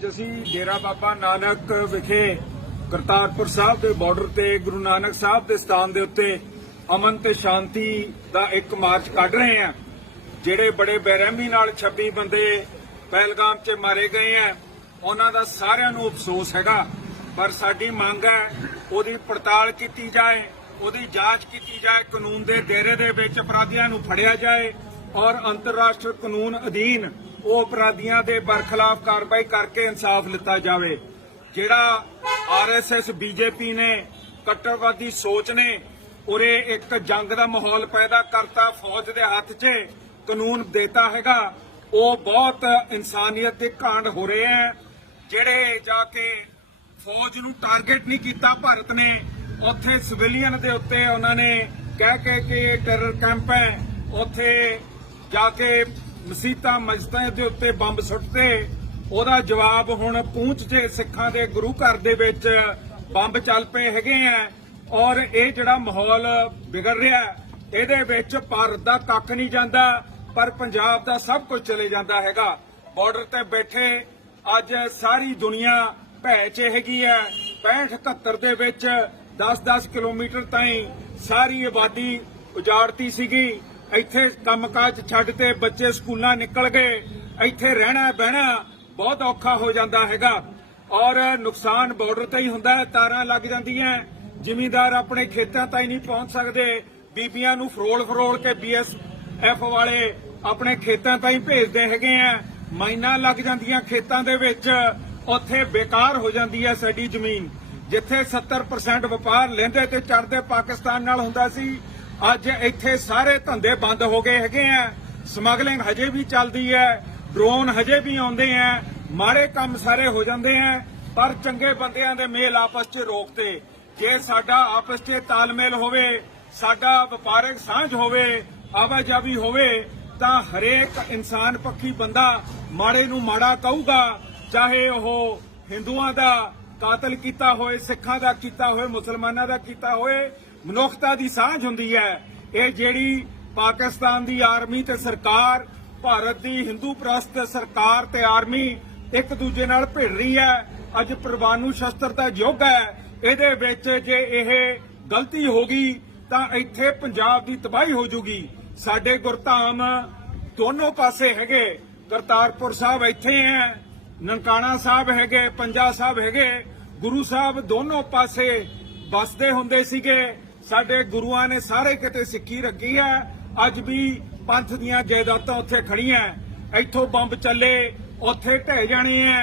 ਅੱਜ ਅਸੀਂ ਡੇਰਾ ਬਾਬਾ ਨਾਨਕ ਵਿਖੇ ਕਰਤਾਰਪੁਰ ਸਾਹਿਬ ਦੇ ਬਾਰਡਰ ਤੇ ਗੁਰੂ ਨਾਨਕ ਸਾਹਿਬ ਦੇ ਸਥਾਨ ਦੇ ਉੱਤੇ ਅਮਨ ਤੇ ਸ਼ਾਂਤੀ ਦਾ ਇੱਕ ਮਾਰਚ ਕੱਢ ਰਹੇ ਹਾਂ। ਜਿਹੜੇ ਬੜੇ ਬੇਰਹਿਮੀ ਨਾਲ 26 ਬੰਦੇ ਪਹਿਲਗਾਮ 'ਚ ਮਾਰੇ ਗਏ ਆ ਉਹਨਾਂ ਦਾ ਸਾਰਿਆਂ ਨੂੰ ਅਫਸੋਸ ਹੈਗਾ। ਪਰ ਸਾਡੀ ਮੰਗ ਹੈ, ਉਹਦੀ ਪੜਤਾਲ ਕੀਤੀ ਜਾਏ, ਉਹਦੀ ਜਾਂਚ ਕੀਤੀ ਜਾਏ, ਕਾਨੂੰਨ ਦੇ ਦਾਇਰੇ ਦੇ ਵਿੱਚ ਅਪਰਾਧੀਆਂ ਨੂੰ ਫੜਿਆ ਜਾਏ ਔਰ ਅੰਤਰਰਾਸ਼ਟਰੀ ਕਾਨੂੰਨ ਅਧੀਨ ਉਹ ਅਪਰਾਧੀਆਂ ਦੇ ਬਰਖਲਾਫ ਕਾਰਵਾਈ ਕਰਕੇ ਇਨਸਾਫ ਲਿੱਤਾ ਜਾਵੇ। ਜਿਹੜਾ ਆਰਐਸਐਸ, ਬੀਜੇਪੀ ਨੇ ਕੱਟੜਵਾਦੀ ਸੋਚ ਨੇ, ਉਰੇ ਇੱਕ ਜੰਗ ਦਾ ਮਾਹੌਲ ਪੈਦਾ ਕਰਤਾ, ਫੌਜ ਦੇ ਹੱਥ 'ਚ ਕਾਨੂੰਨ ਦੇਤਾ ਹੈਗਾ। ਉਹ ਬਹੁਤ ਇਨਸਾਨੀਅਤ ਦੇ ਕਾਂਡ ਹੋ ਰਹੇ ਹੈ। ਜਿਹੜੇ ਜਾ ਕੇ ਫੌਜ ਨੂੰ ਟਾਰਗੇਟ ਨਹੀਂ ਕੀਤਾ ਭਾਰਤ ਨੇ, ਉੱਥੇ ਸਿਵਿਲੀਅਨ ਦੇ ਉੱਤੇ ਉਹਨਾਂ ਨੇ ਕਹਿ ਕੇ ਕਿ ਇਹ ਟੈਰਰ ਕੈਂਪ ਹੈ। ਉੱਥੇ ਜਾ ਕੇ ਮਸੀਤਾਂ ਮਸਜਿਦਾਂ ਦੇ ਉੱਤੇ ਬੰਬ ਸੁੱਟਦੇ ਉਹਦਾ ਜਵਾਬ ਹੁਣ ਪੂੰਛ ਦੇ ਸਿੱਖਾਂ ਦੇ ਗੁਰੂ ਘਰ ਦੇ ਵਿੱਚ ਬੰਬ ਚੱਲ ਪਏ ਹੈਗੇ ਆ ਔਰ ਇਹ ਜਿਹੜਾ ਮਾਹੌਲ ਵਿਗੜ ਰਿਹਾ ਹੈ, ਇਹਦੇ ਵਿੱਚ ਭਾਰਤ ਦਾ ਕੱਖ ਨਹੀਂ ਜਾਂਦਾ ਪਰ ਪੰਜਾਬ ਦਾ ਸਭ ਕੁਝ ਚਲੇ ਜਾਂਦਾ ਹੈਗਾ। ਬਾਰਡਰ ਤੇ ਬੈਠੇ ਅੱਜ ਸਾਰੀ ਦੁਨੀਆ ਭੈ ਚ ਹੈਗੀ ਹੈ 65 71 ਦੇ ਵਿੱਚ 10-10 ਕਿਲੋਮੀਟਰ ਤਾਈਂ ਸਾਰੀ ਆਬਾਦੀ ਉਜਾੜਤੀ ਸੀਗੀ। ਇੱਥੇ ਕੰਮਕਾਜ ਛੱਡ ਤੇ ਬੱਚੇ ਸਕੂਲਾਂ ਨਿਕਲ ਗਏ, ਇੱਥੇ ਰਹਿਣਾ ਬਹਿਣਾ ਬਹੁਤ ਔਖਾ ਹੋ ਜਾਂਦਾ ਹੈਗਾ। ਔਰ ਨੁਕਸਾਨ ਬਾਰਡਰ ਤੇ ਹੀ ਹੁੰਦਾ ਹੈ, ਤਾਰਾਂ ਲੱਗ ਜਾਂਦੀਆਂ ਜ਼ਿਮੀਂਦਾਰ ਆਪਣੇ ਖੇਤਾਂ ਤਾਈਂ ਨਹੀਂ ਪਹੁੰਚ ਸਕਦੇ। ਬੀਬੀਆਂ ਨੂੰ ਫਰੋਲ ਫਰੋਲ ਕੇ ਬੀਐਸਐਫ ਵਾਲੇ ਆਪਣੇ ਖੇਤਾਂ ਤਾਈਂ ਭੇਜਦੇ ਹੈਗੇ ਆ ਮਾਈਨਾਂ ਲੱਗ ਜਾਂਦੀਆਂ ਖੇਤਾਂ ਦੇ ਵਿੱਚ, ਉੱਥੇ ਬੇਕਾਰ ਹੋ ਜਾਂਦੀ ਹੈ ਸਾਡੀ ਜ਼ਮੀਨ। ਜਿੱਥੇ 70% ਵਪਾਰ ਲੈਂਦੇ ਤੇ ਚੜਦੇ ਪਾਕਿਸਤਾਨ ਨਾਲ ਹੁੰਦਾ ਸੀ ਅੱਜ ਇੱਥੇ ਸਾਰੇ ਧੰਦੇ ਬੰਦ ਹੋ ਗਏ ਹੈਗੇ ਆ। ਸਮਗਲਿੰਗ ਹਜੇ ਵੀ ਚੱਲਦੀ ਹੈ। ਡਰੋਨ ਹਜੇ ਵੀ ਆਉਂਦੇ ਆ। ਮਾਰੇ ਕੰਮ ਸਾਰੇ ਹੋ ਜਾਂਦੇ ਆ। ਪਰ ਚੰਗੇ ਬੰਦਿਆਂ ਦੇ ਮੇਲ ਆਪਸ 'ਚ ਰੋਕਤੇ ਜੇ ਸਾਡਾ ਆਪਸ 'ਚ ਤਾਲਮੇਲ ਹੋਵੇ, ਸਾਡਾ ਵਪਾਰਕ ਸਾਂਝ ਹੋਵੇ ਆਵਾਜਾਈ ਹੋਵੇ, ਤਾਂ ਹਰੇਕ ਇਨਸਾਨ ਪੱਖੀ ਬੰਦਾ ਮਾੜੇ ਨੂੰ ਮਾੜਾ ਕਹੂਗਾ। ਚਾਹੇ ਉਹ ਹਿੰਦੂਆਂ ਦਾ ਕਾਤਲ ਕੀਤਾ ਹੋਏ, ਸਿੱਖਾਂ ਦਾ ਕੀਤਾ ਹੋਏ, ਮੁਸਲਮਾਨਾਂ ਦਾ ਕੀਤਾ ਹੋਏ ਮਨੁੱਖਤਾ ਦੀ ਸਾਂਝ ਹੁੰਦੀ ਹੈ। ਇਹ ਜਿਹੜੀ ਪਾਕਿਸਤਾਨ ਦੀ ਆਰਮੀ ਤੇ ਸਰਕਾਰ, ਭਾਰਤ ਦੀ ਹਿੰਦੂ ਪ੍ਰਸਤ ਸਰਕਾਰ ਤੇ ਆਰਮੀ ਇੱਕ ਦੂਜੇ ਨਾਲ ਭਿੜ ਰਹੀ ਹੈ। ਅੱਜ ਪ੍ਰਵਾਨੂ ਸ਼ਸਤਰ ਦਾ ਯੁੱਗ ਹੈ। ਇਹਦੇ ਵਿੱਚ ਜੇ ਇਹ ਗਲਤੀ ਹੋ ਗਈ, ਤਾਂ ਇੱਥੇ ਪੰਜਾਬ ਦੀ ਤਬਾਹੀ ਹੋ ਜੂਗੀ। ਸਾਡੇ ਗੁਰਧਾਮ ਦੋਨੋਂ ਪਾਸੇ ਹੈਗੇ। ਕਰਤਾਰਪੁਰ ਸਾਹਿਬ ਇੱਥੇ ਹੈ, ਨਨਕਾਣਾ ਸਾਹਿਬ ਹੈਗੇ, ਪੰਜਾ ਸਾਹਿਬ ਹੈਗੇ। ਗੁਰੂ ਸਾਹਿਬ ਦੋਨੋਂ ਪਾਸੇ ਬਸਦੇ ਹੁੰਦੇ ਸੀਗੇ। ਸਾਡੇ ਗੁਰੂਆਂ ਨੇ ਸਾਰੇ ਕਿਤੇ ਸਿੱਖੀ ਰੱਖੀ ਹੈ। ਅੱਜ ਵੀ ਪੰਥ ਦੀਆਂ ਜਾਇਦਾਦਾਂ ਉੱਥੇ ਖੜੀਆਂ ਇੱਥੋਂ ਬੰਬ ਚੱਲੇ, ਉੱਥੇ ਢਹਿ ਜਾਣੇ ਐ